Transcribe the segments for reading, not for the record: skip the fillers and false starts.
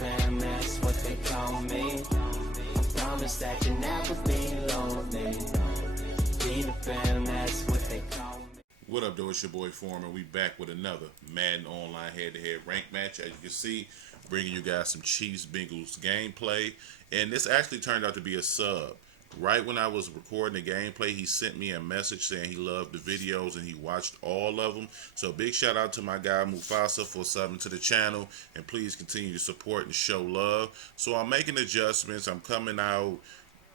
fam, that's what they call me. I promise that you'll never be lonely. Be the fam, that's what they call me. What up, though? It's your boy Foreman. We back with another Madden Online head-to-head rank match. As you can see, bringing you guys some Chiefs Bengals gameplay. And this actually turned out to be a sub. Right when I was recording the gameplay, he sent me a message saying he loved the videos and he watched all of them. So big shout out to my guy Mufasa for subbing to the channel. And please continue to support and show love. So I'm making adjustments. I'm coming out.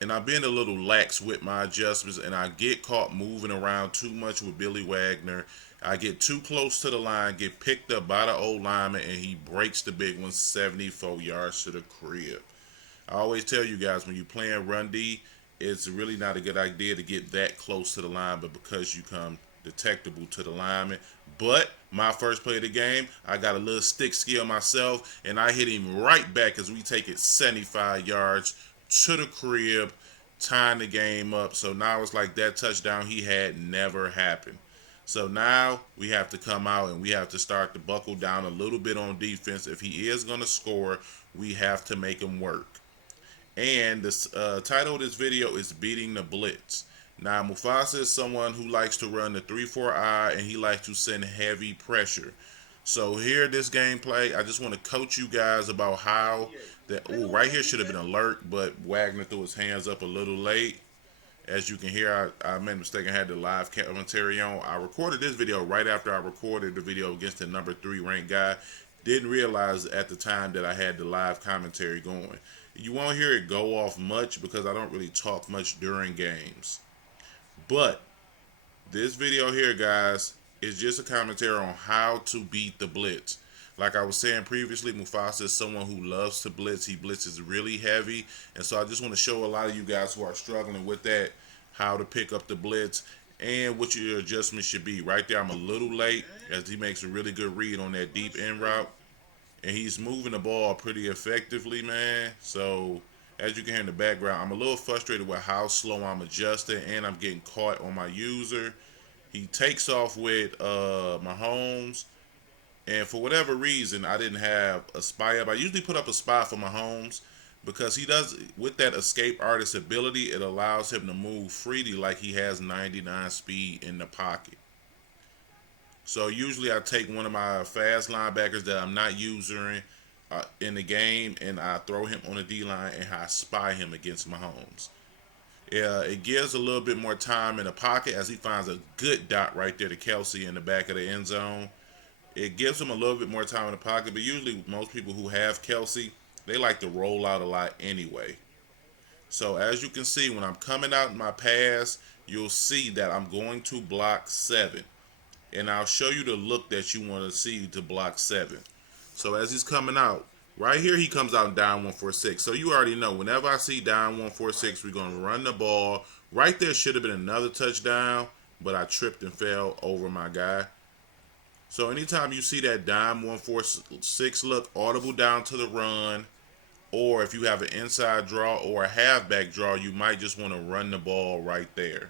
And I've been a little lax with my adjustments, and I get caught moving around too much with Billy Wagner. I get too close to the line, get picked up by the old lineman, and he breaks the big one 74 yards to the crib. I always tell you guys, when you're playing Run D, it's really not a good idea to get that close to the line, but because you come detectable to the lineman. But my first play of the game, I got a little stick skill myself, and I hit him right back as we take it 75 yards to the crib, tying the game up. So now it's like that touchdown he had never happened. So now we have to come out and we have to start to buckle down a little bit on defense. If he is going to score, we have to make him work. And the title of this video is Beating the Blitz. Now, Mufasa is someone who likes to run the 3-4-I, and he likes to send heavy pressure. So here, this gameplay, I just want to coach you guys about how that. Ooh, right here should have been alert, but Wagner threw his hands up a little late. As you can hear, I made a mistake. I had the live commentary on. I recorded this video right after I recorded the video against the number 3 ranked guy. Didn't realize at the time that I had the live commentary going. You won't hear it go off much because I don't really talk much during games. But this video here, guys, is just a commentary on how to beat the blitz. Like I was saying previously, Mufasa is someone who loves to blitz. He blitzes really heavy. And so I just want to show a lot of you guys who are struggling with that, how to pick up the blitz and what your adjustments should be. Right there, I'm a little late as he makes a really good read on that deep end route. And he's moving the ball pretty effectively, man. So as you can hear in the background, I'm a little frustrated with how slow I'm adjusting, and I'm getting caught on my user. He takes off with Mahomes, and for whatever reason, I didn't have a spy up. I usually put up a spy for Mahomes because he does, with that escape artist ability, it allows him to move freely like he has 99 speed in the pocket. So usually I take one of my fast linebackers that I'm not using in the game, and I throw him on the D-line and I spy him against Mahomes. It gives a little bit more time in the pocket as he finds a good dot right there to Kelsey in the back of the end zone. It gives him a little bit more time in the pocket, but usually most people who have Kelsey, they like to roll out a lot anyway. So as you can see, when I'm coming out in my pass, you'll see that I'm going to block 7. And I'll show you the look that you want to see to block 7. So as he's coming out, right here he comes out down 146. So you already know, whenever I see down 146, we're going to run the ball. Right there should have been another touchdown, but I tripped and fell over my guy. So anytime you see that down 146 look, audible down to the run, or if you have an inside draw or a halfback draw, you might just want to run the ball right there.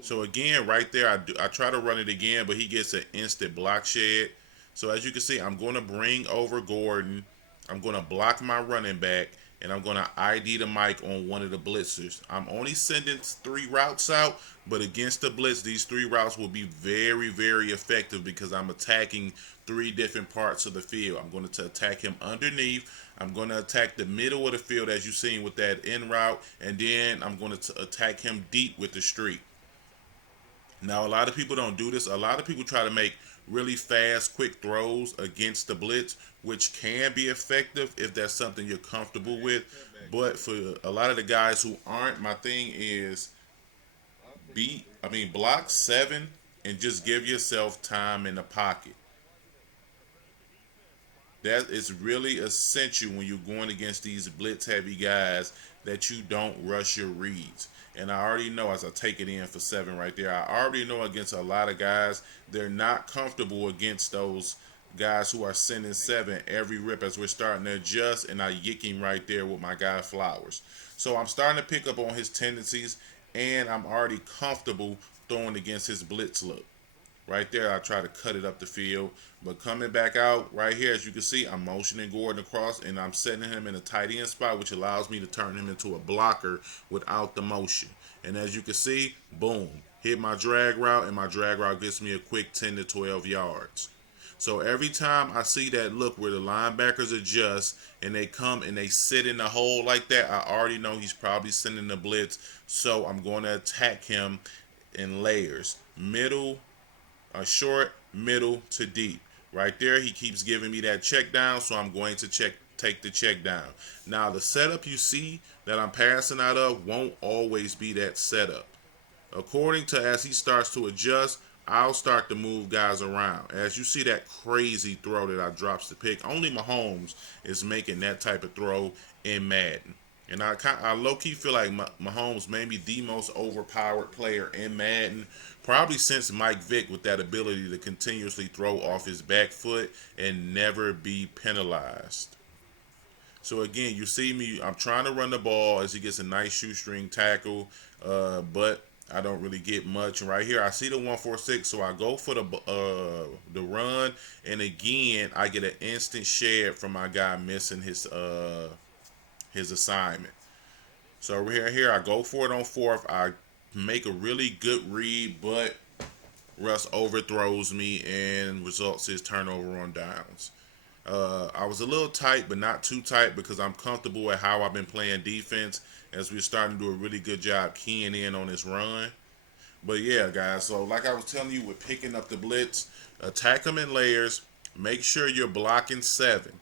So again, right there, I try to run it again, but he gets an instant block shed. So as you can see, I'm going to bring over Gordon. I'm going to block my running back, and I'm going to ID the mic on one of the blitzers. I'm only sending 3 routes out, but against the blitz, these 3 routes will be very, very effective because I'm attacking 3 different parts of the field. I'm going to attack him underneath. I'm going to attack the middle of the field, as you've seen with that in route, and then I'm going to attack him deep with the streak. Now, a lot of people don't do this. A lot of people try to make really fast, quick throws against the blitz, which can be effective if that's something you're comfortable with. But for a lot of the guys who aren't, my thing is block 7 and just give yourself time in the pocket. That is really essential when you're going against these blitz-heavy guys, that you don't rush your reads. And I already know, as I take it in for 7 right there, I already know against a lot of guys, they're not comfortable against those guys who are sending 7 every rip as we're starting to adjust, and I yick him right there with my guy Flowers. So I'm starting to pick up on his tendencies, and I'm already comfortable throwing against his blitz look. Right there, I try to cut it up the field. But coming back out right here, as you can see, I'm motioning Gordon across, and I'm setting him in a tight end spot, which allows me to turn him into a blocker without the motion. And as you can see, boom, hit my drag route, and my drag route gets me a quick 10 to 12 yards. So every time I see that look where the linebackers adjust and they come and they sit in the hole like that, I already know he's probably sending the blitz. So I'm going to attack him in layers. Middle, short, middle to deep. Right there, he keeps giving me that check down, so I'm going to take the check down. Now, the setup you see that I'm passing out of won't always be that setup. According to as he starts to adjust, I'll start to move guys around. As you see that crazy throw that I drops the pick, only Mahomes is making that type of throw in Madden. And I low-key feel like Mahomes may be the most overpowered player in Madden, probably since Mike Vick, with that ability to continuously throw off his back foot and never be penalized. So again, you see me, I'm trying to run the ball as he gets a nice shoestring tackle, but I don't really get much. And right here, I see the 146, so I go for the run, and again, I get an instant shed from my guy missing his assignment. So here I go for it on fourth. I make a really good read, but Russ overthrows me and results his turnover on downs. I was a little tight, but not too tight, because I'm comfortable at how I've been playing defense as we're starting to do a really good job keying in on this run. But yeah, guys, so like I was telling you with picking up the blitz, attack them in layers. Make sure you're blocking 7.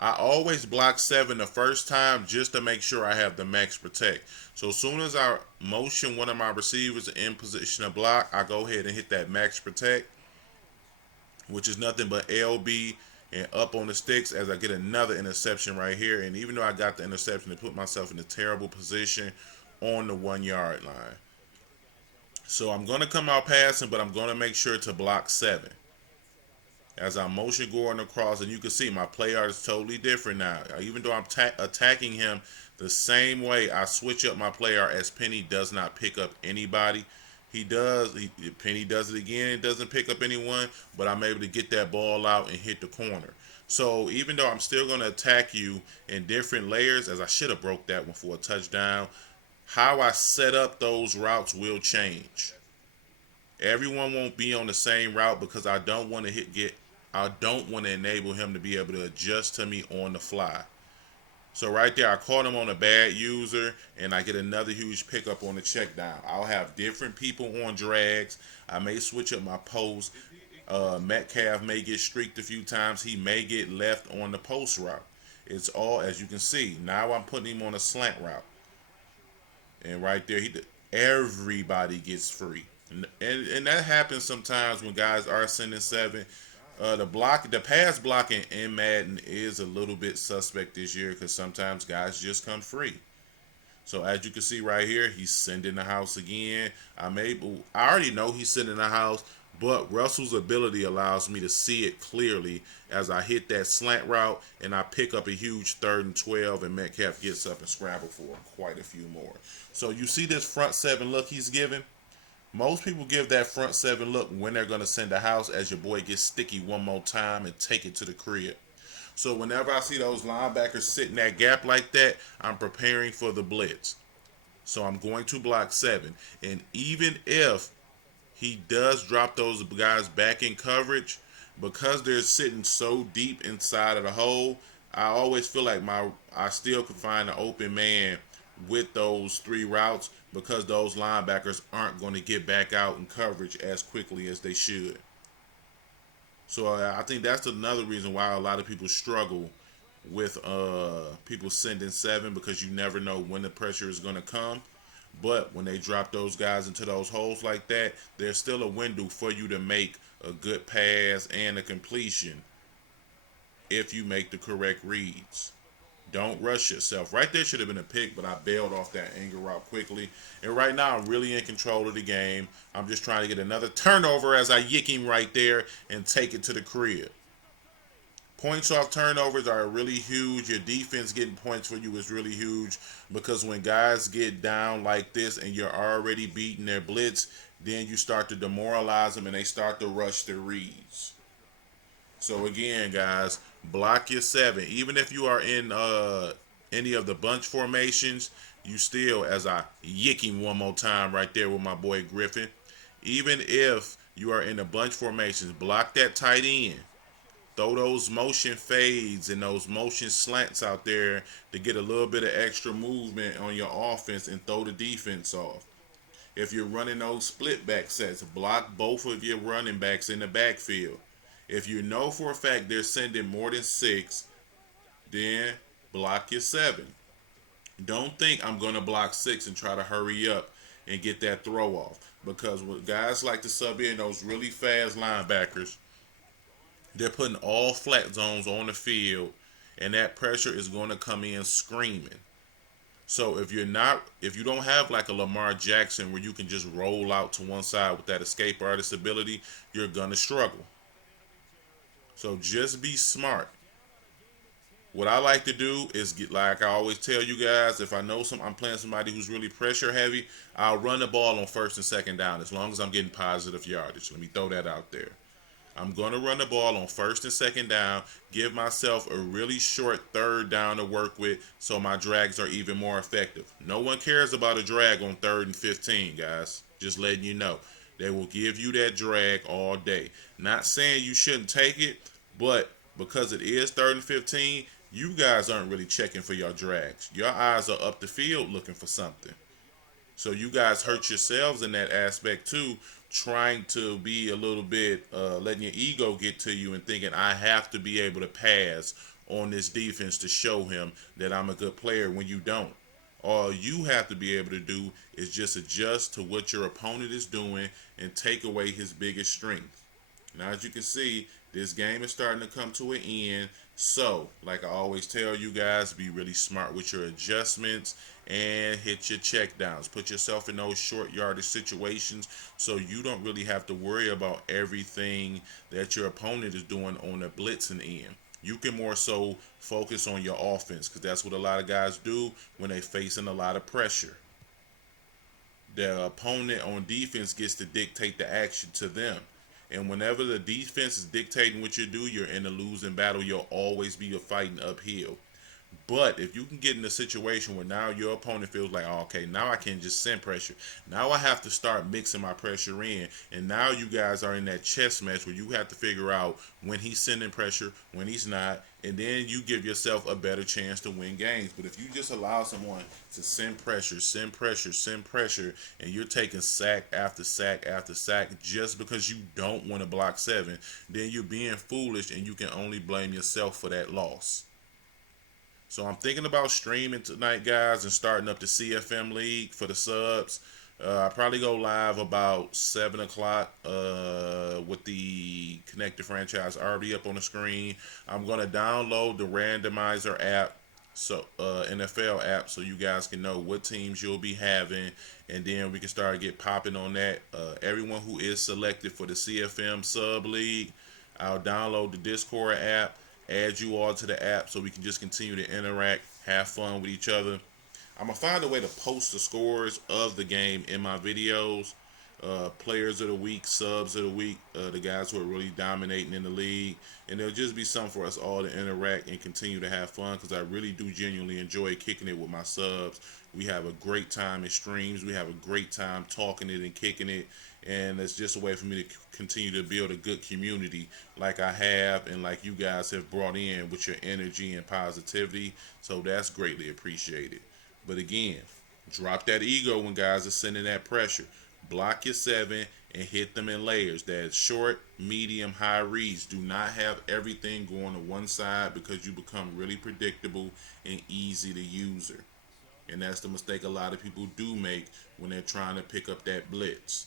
I always block 7 the first time just to make sure I have the max protect. So as soon as I motion one of my receivers in position to block, I go ahead and hit that max protect, which is nothing but LB and up on the sticks as I get another interception right here. And even though I got the interception, to put myself in a terrible position on the 1-yard line. So I'm going to come out passing, but I'm going to make sure to block 7. As I motion Gordon across, and you can see my play art is totally different now. Even though I'm attacking him the same way, I switch up my play art as Penny does not pick up anybody. Penny does it again and doesn't pick up anyone, but I'm able to get that ball out and hit the corner. So even though I'm still going to attack you in different layers, as I should have broke that one for a touchdown, how I set up those routes will change. Everyone won't be on the same route, because I don't want to enable him to be able to adjust to me on the fly. So right there, I caught him on a bad user, and I get another huge pickup on the check down. I'll have different people on drags. I may switch up my post. Metcalf may get streaked a few times. He may get left on the post route. It's all, as you can see, now I'm putting him on a slant route. And right there, everybody gets free. And that happens sometimes when guys are sending 7. The pass blocking in Madden is a little bit suspect this year, because sometimes guys just come free. So as you can see right here, he's sending the house again. I already know he's sending the house, but Russell's ability allows me to see it clearly as I hit that slant route and I pick up a huge 3rd and 12, and Metcalf gets up and scramble for quite a few more. So you see this front 7 look he's giving? Most people give that front 7 look when they're going to send a house, as your boy gets sticky one more time and take it to the crib. So whenever I see those linebackers sit in that gap like that, I'm preparing for the blitz. So I'm going to block 7. And even if he does drop those guys back in coverage, because they're sitting so deep inside of the hole, I always feel like I still can find an open man with those 3 routes, because those linebackers aren't going to get back out in coverage as quickly as they should. So I think that's another reason why a lot of people struggle with people sending 7, because you never know when the pressure is going to come. But when they drop those guys into those holes like that, there's still a window for you to make a good pass and a completion if you make the correct reads. Don't rush yourself. Right there should have been a pick, but I bailed off that angle route quickly. And right now, I'm really in control of the game. I'm just trying to get another turnover as I yick him right there and take it to the crib. Points off turnovers are really huge. Your defense getting points for you is really huge, because when guys get down like this and you're already beating their blitz, then you start to demoralize them and they start to rush their reads. So again, guys, block your 7. Even if you are in any of the bunch formations, you still, as I yick him one more time right there with my boy Griffin, even if you are in the bunch formations, block that tight end. Throw those motion fades and those motion slants out there to get a little bit of extra movement on your offense and throw the defense off. If you're running those split back sets, block both of your running backs in the backfield. If you know for a fact they're sending more than 6, then block your 7. Don't think I'm going to block 6 and try to hurry up and get that throw off. Because what guys like to sub in, those really fast linebackers, they're putting all flat zones on the field, and that pressure is going to come in screaming. So if you don't have like a Lamar Jackson where you can just roll out to one side with that escape artist ability, you're going to struggle. So just be smart. What I like to do is get, like I always tell you guys, if I know I'm playing somebody who's really pressure heavy, I'll run the ball on 1st and 2nd down as long as I'm getting positive yardage. Let me throw that out there. I'm going to run the ball on 1st and 2nd down, give myself a really short 3rd down to work with so my drags are even more effective. No one cares about a drag on 3rd and 15, guys. Just letting you know. They will give you that drag all day. Not saying you shouldn't take it, but because it is 3rd and 15, you guys aren't really checking for your drags. Your eyes are up the field looking for something. So you guys hurt yourselves in that aspect too, trying to be a little bit, letting your ego get to you and thinking, I have to be able to pass on this defense to show him that I'm a good player when you don't. All you have to be able to do is just adjust to what your opponent is doing and take away his biggest strength. Now, as you can see, this game is starting to come to an end. So, like I always tell you guys, be really smart with your adjustments and hit your check downs. Put yourself in those short yardage situations so you don't really have to worry about everything that your opponent is doing on the blitzing end. You can more so focus on your offense because that's what a lot of guys do when they're facing a lot of pressure. The opponent on defense gets to dictate the action to them. And whenever the defense is dictating what you do, you're in a losing battle. You'll always be fighting uphill. But if you can get in a situation where now your opponent feels like, oh, okay, now I can just send pressure. Now I have to start mixing my pressure in. And now you guys are in that chess match where you have to figure out when he's sending pressure, when he's not. And then you give yourself a better chance to win games. But if you just allow someone to send pressure, and you're taking sack after sack after sack just because you don't want to block 7, then you're being foolish and you can only blame yourself for that loss. So I'm thinking about streaming tonight, guys, and starting up the CFM League for the subs. I'll probably go live about 7 o'clock with the Connected Franchise already up on the screen. I'm going to download the randomizer app, so NFL app, so you guys can know what teams you'll be having, and then we can start get popping on that. Everyone who is selected for the CFM Sub League, I'll download the Discord app, add you all to the app so we can just continue to interact, have fun with each other. I'm going to find a way to post the scores of the game in my videos. Players of the week, subs of the week, the guys who are really dominating in the league. And there'll just be something for us all to interact and continue to have fun because I really do genuinely enjoy kicking it with my subs. We have a great time in streams. We have a great time talking it and kicking it. And it's just a way for me to continue to build a good community like I have and like you guys have brought in with your energy and positivity. So that's greatly appreciated. But again, drop that ego when guys are sending that pressure. Block your 7 and hit them in layers. That short, medium, high reads. Do not have everything going to one side because you become really predictable and easy to user. And that's the mistake a lot of people do make when they're trying to pick up that blitz.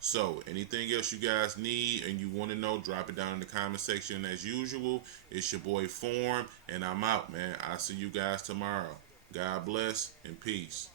So, anything else you guys need and you want to know, drop it down in the comment section as usual. It's your boy Form, and I'm out, man. I'll see you guys tomorrow. God bless and peace.